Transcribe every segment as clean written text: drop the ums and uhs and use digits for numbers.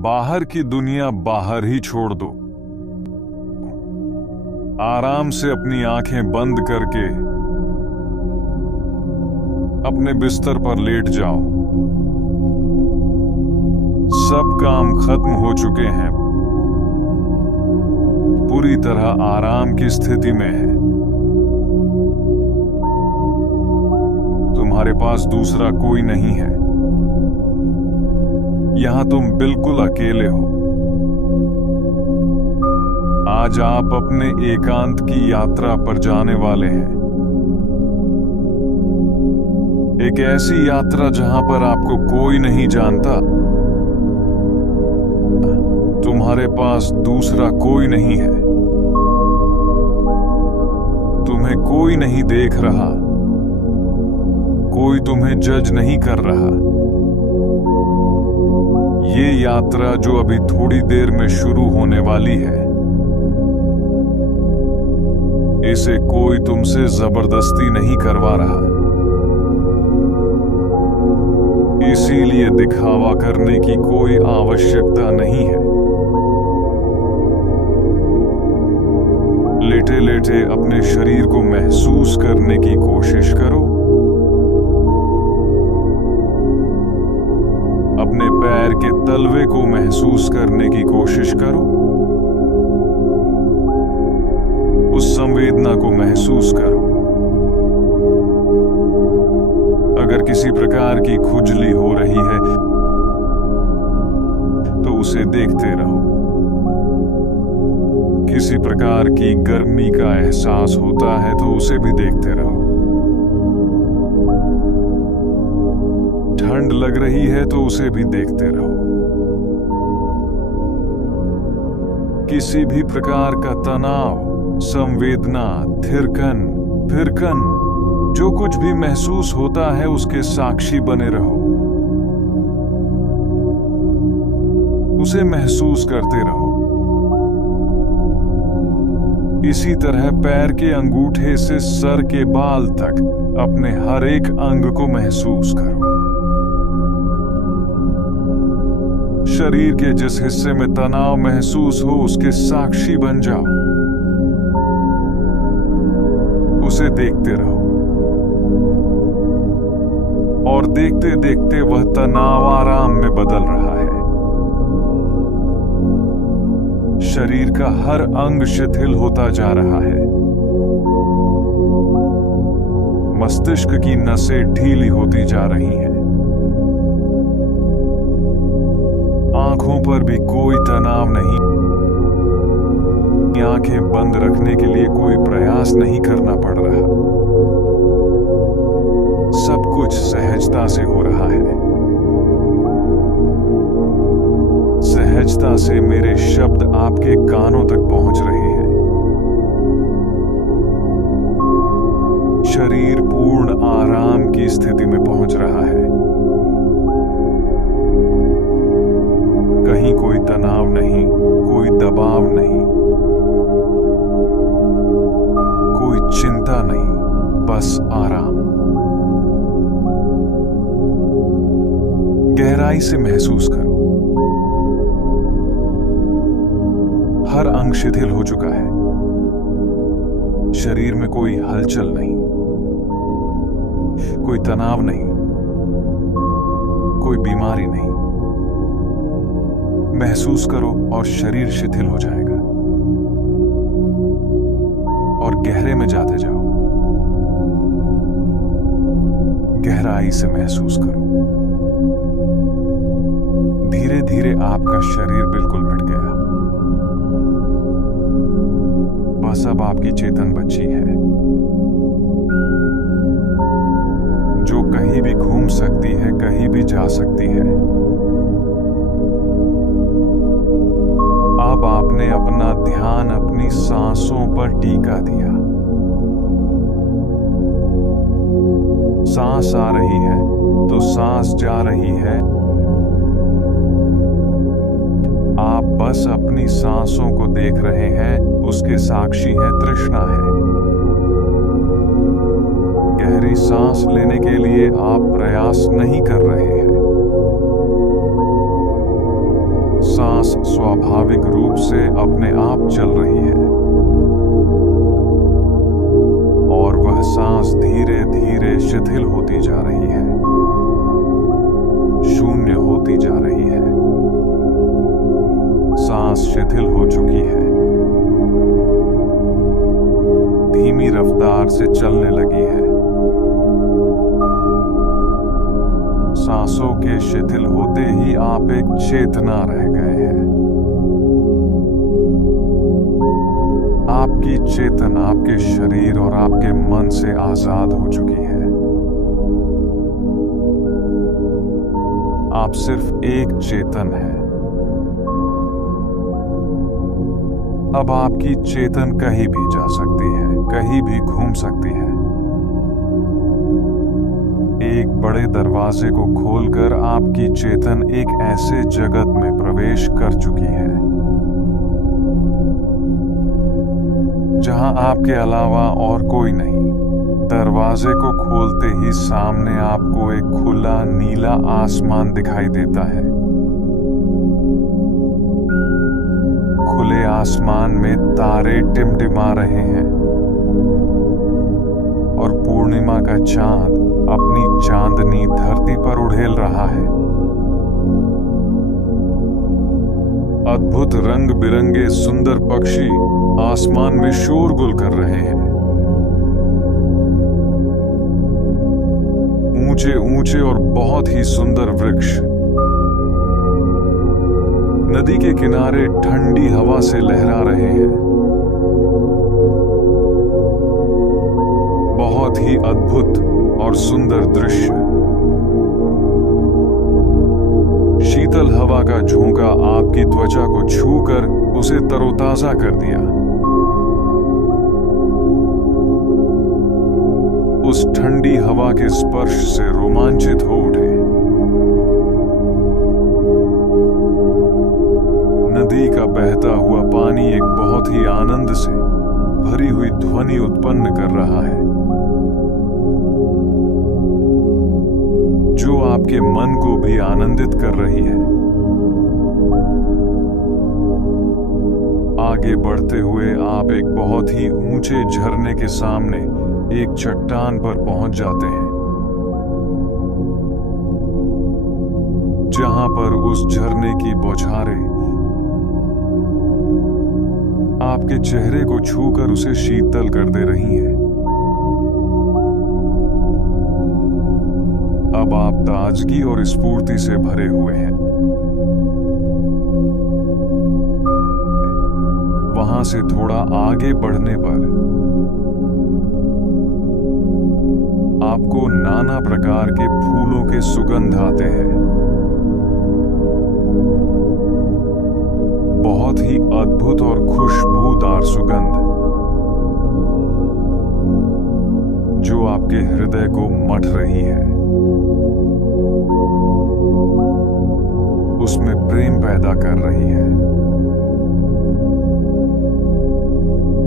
बाहर की दुनिया बाहर ही छोड़ दो। आराम से अपनी आंखें बंद करके अपने बिस्तर पर लेट जाओ। सब काम खत्म हो चुके हैं, पूरी तरह आराम की स्थिति में है। तुम्हारे पास दूसरा कोई नहीं है। यहां तुम बिल्कुल अकेले हो। आज आप अपने एकांत की यात्रा पर जाने वाले हैं। एक ऐसी यात्रा जहां पर आपको कोई नहीं जानता, तुम्हारे पास दूसरा कोई नहीं है, तुम्हें कोई नहीं देख रहा, कोई तुम्हें जज नहीं कर रहा। ये यात्रा जो अभी थोड़ी देर में शुरू होने वाली है, इसे कोई तुमसे जबरदस्ती नहीं करवा रहा। इसीलिए दिखावा करने की कोई आवश्यकता नहीं है। लेटे लेटे अपने शरीर को महसूस करने की कोशिश करो। अपने पैर के तलवे को महसूस करने की कोशिश करो। उस संवेदना को महसूस करो। अगर किसी प्रकार की खुजली हो रही है तो उसे देखते रहो। किसी प्रकार की गर्मी का एहसास होता है तो उसे भी देखते रहो। ठंड लग रही है तो उसे भी देखते रहो। किसी भी प्रकार का तनाव, संवेदना, थिरकन, फिरकन, जो कुछ भी महसूस होता है उसके साक्षी बने रहो। उसे महसूस करते रहो। इसी तरह पैर के अंगूठे से सर के बाल तक अपने हर एक अंग को महसूस करो। शरीर के जिस हिस्से में तनाव महसूस हो उसके साक्षी बन जाओ। उसे देखते रहो और देखते देखते वह तनाव आराम में बदल रहा है। शरीर का हर अंग शिथिल होता जा रहा है। मस्तिष्क की नसें ढीली होती जा रही हैं। आंखों पर भी कोई तनाव नहीं। आंखें बंद रखने के लिए कोई प्रयास नहीं करना पड़ रहा। सब कुछ सहजता से हो रहा है। सहजता से मेरे शब्द आपके कानों तक पहुंच रहे हैं। शरीर पूर्ण आराम की स्थिति में पहुंच रहा है। कहीं कोई तनाव नहीं, कोई दबाव नहीं, कोई चिंता नहीं, बस आराम। गहराई से महसूस करो। हर अंग शिथिल हो चुका है। शरीर में कोई हलचल नहीं, कोई तनाव नहीं, कोई बीमारी नहीं। महसूस करो और शरीर शिथिल हो जाएगा। और गहरे में जाते जाओ। गहराई से महसूस करो। धीरे धीरे आपका शरीर बिल्कुल मिट गया। बस अब आपकी चेतन बची है, जो कहीं भी घूम सकती है, कहीं भी जा सकती है। अब आपने अपना ध्यान अपनी सांसों पर टीका दिया। सांस आ रही है तो सांस जा रही है। आप बस अपनी सांसों को देख रहे हैं, उसके साक्षी है, तृष्णा है। गहरी सांस लेने के लिए आप प्रयास नहीं कर रहे हैं। स्वाभाविक रूप से अपने आप चल रही है और वह सांस धीरे धीरे शिथिल होती जा रही है, शून्य होती जा रही है। सांस शिथिल हो चुकी है, धीमी रफ्तार से चलने लगी है। सांसों के शिथिल होते ही आप एक चेतना रह गए हैं। आपकी चेतना आपके शरीर और आपके मन से आजाद हो चुकी है। आप सिर्फ एक चेतन है। अब आपकी चेतन कहीं भी जा सकती है, कहीं भी घूम सकती है। एक बड़े दरवाजे को खोलकर आपकी चेतन एक ऐसे जगत में प्रवेश कर चुकी है जहां आपके अलावा और कोई नहीं। दरवाजे को खोलते ही सामने आपको एक खुला नीला आसमान दिखाई देता है। खुले आसमान में तारे टिमटिमा रहे हैं और पूर्णिमा का चांद अपनी चांदनी धरती पर उड़ेल रहा है। अद्भुत रंग बिरंगे सुंदर पक्षी आसमान में शोरगुल कर रहे हैं। ऊंचे ऊंचे और बहुत ही सुंदर वृक्ष नदी के किनारे ठंडी हवा से लहरा रहे हैं। बहुत ही अद्भुत और सुंदर दृश्य। शीतल हवा का झोंका आपकी त्वचा को छूकर उसे तरोताजा कर दिया। उस ठंडी हवा के स्पर्श से रोमांचित हो उठे। नदी का बहता हुआ पानी एक बहुत ही आनंद से भरी हुई ध्वनि उत्पन्न कर रहा है जो आपके मन को भी आनंदित कर रही है। आगे बढ़ते हुए आप एक बहुत ही ऊंचे झरने के सामने एक चट्टान पर पहुंच जाते हैं, जहां पर उस झरने की बौछारें आपके चेहरे को छूकर उसे शीतल कर दे रही हैं। अब आप ताजगी और स्फूर्ति से भरे हुए हैं। वहां से थोड़ा आगे बढ़ने पर आपको नाना प्रकार के फूलों के सुगंध आते हैं। बहुत ही अद्भुत और खुशबूदार सुगंध जो आपके हृदय को मठ रही है। उसमें प्रेम पैदा कर रही है।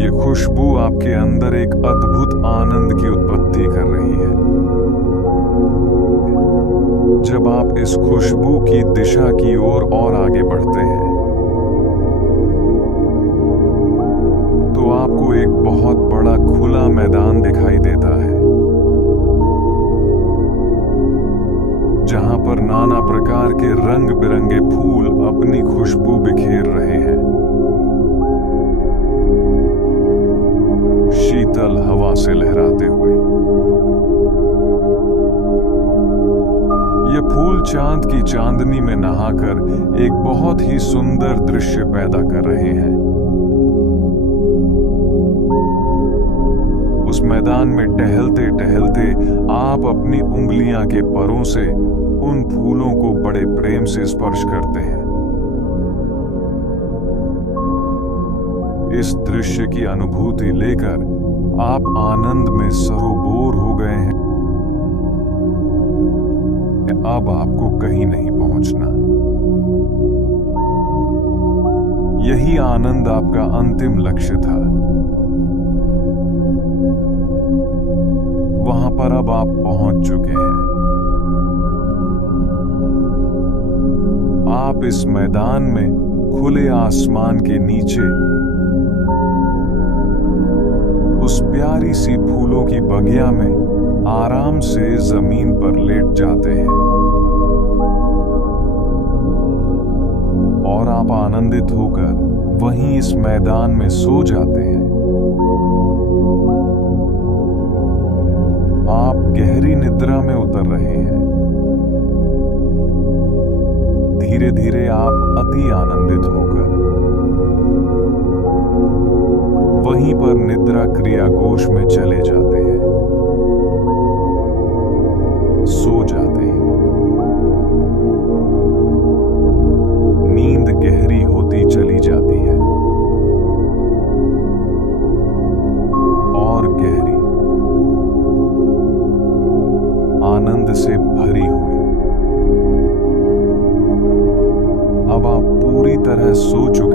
ये खुशबू आपके अंदर एक अद्भुत आनंद की उत्पत्ति कर रही है। जब आप इस खुशबू की दिशा की ओर और आगे बढ़ते हैं तो आपको एक बहुत बड़ा खुला मैदान दिखाई देता है, जहां पर नाना प्रकार के रंग बिरंगे फूल अपनी खुशबू बिखेर रहे हैं। शीतल हवा से लहराते हुए ये फूल चांद की चांदनी में नहाकर एक बहुत ही सुंदर दृश्य पैदा कर रहे हैं। उस मैदान में टहलते टहलते आप अपनी उंगलियां के परों से उन फूलों को बड़े प्रेम से स्पर्श करते हैं। इस दृश्य की अनुभूति लेकर आप आनंद में सरोबोर हो गए हैं। अब आपको कहीं नहीं पहुंचना। यही आनंद आपका अंतिम लक्ष्य था। वहां पर अब आप पहुंच चुके हैं। आप इस मैदान में खुले आसमान के नीचे उस प्यारी सी फूलों की बगिया में आराम से जमीन पर लेट जाते हैं और आप आनंदित होकर वहीं इस मैदान में सो जाते हैं। आप गहरी निद्रा में उतर रहे हैं। धीरे धीरे आप अति आनंदित होकर वहीं पर निद्रा क्रिया कोश में चले जाते हैं, सो जाते हैं। नींद गहरी होती चली जाती है और गहरी, आनंद से भरी हुई। अब आप पूरी तरह सो चुके